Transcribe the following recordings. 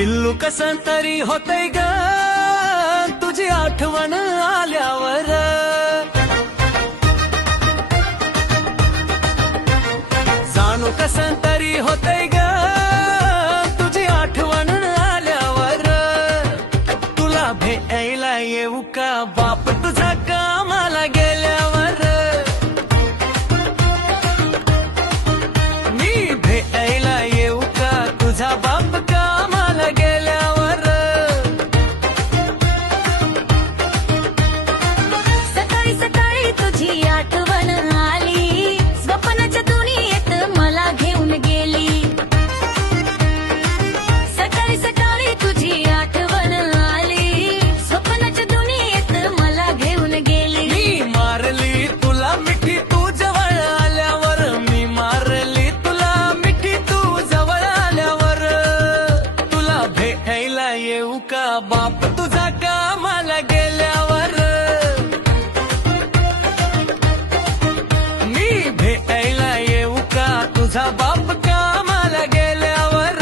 पिल्लू कसं तरी होतंय ग तुझी आठवण आल्यावर. जाणू कसं तरी होतंय ग तुझी आठवण आल्यावर. तुला भेटायला येऊ का बाप तुझा कामाला गेल्यावर. मी भेटायला येऊ का तुझा बाप कामाला गेल्यावर. सकाळी सकाळी तुझी आठवण आली, स्वप्नाच्या दुनियेत मला घेऊन गेली. सकाळी सकाळी तुझी आठवण आली, स्वप्नाच्या दुनियेत मला घेऊन गेली. मी मारली तुला मिठी तू जवळ आल्यावर. मी मारली तुला मिठी तू जवळ आल्यावर. तुला भेटायला येऊ का बाप तुझा कामाला गेल्यावर. मी भेटायला येऊ का तुझा बाप कामाला गेल्यावर.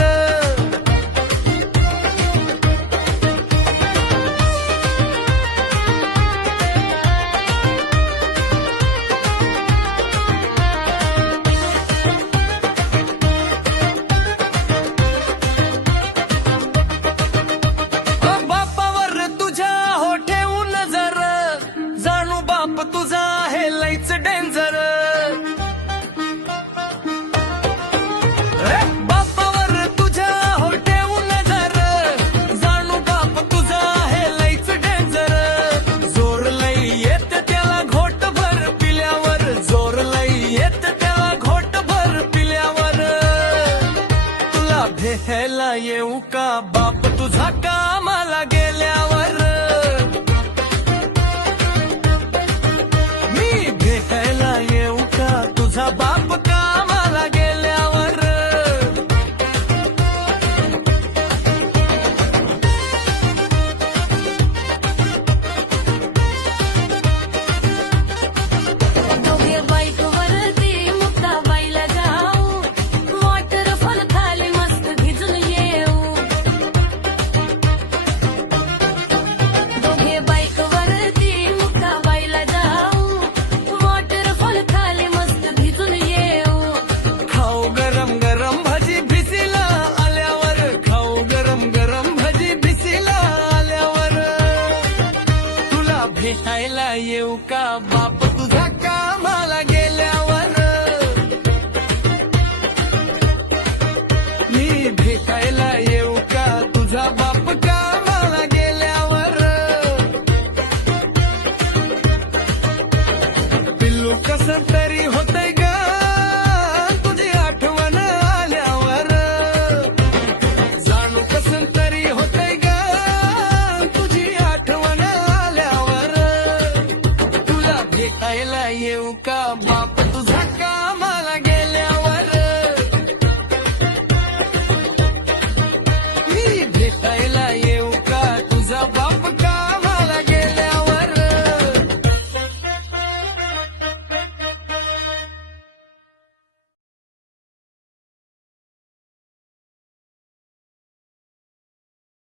बापावर तुझ्या हो ठेवून नजर. जाणू बाप तुझा हे लईच डेंजर. बापावर तुझ्या हो ठेवून नजर. जाणू बाप तुझा हे लईच डेंजर. जोर लई येत त्याला घोटभर पिल्यावर. जोर लई येत त्याला घोटभर पिल्यावर. तुला भेटायला येऊ का बाप तुझा कामाला गेल्यावर. मी भेटायला येऊ का तुझा बाप कामाला गेल्यावर. दोघे बाईकवरती मुक्ताबाईला जाऊ, वॉटरफॉल खाली मस्त भिजून येऊ. दोघे बाईकवरती मुक्ताबाईला जाऊ, वॉटरफॉल खाली मस्त भिजून येऊ. खाऊ गरम गरम भजी भिसीला आल्यावर. खाऊ गरम गरम भजी भिसीला आल्यावर. तुला भेटायला येऊ का बाप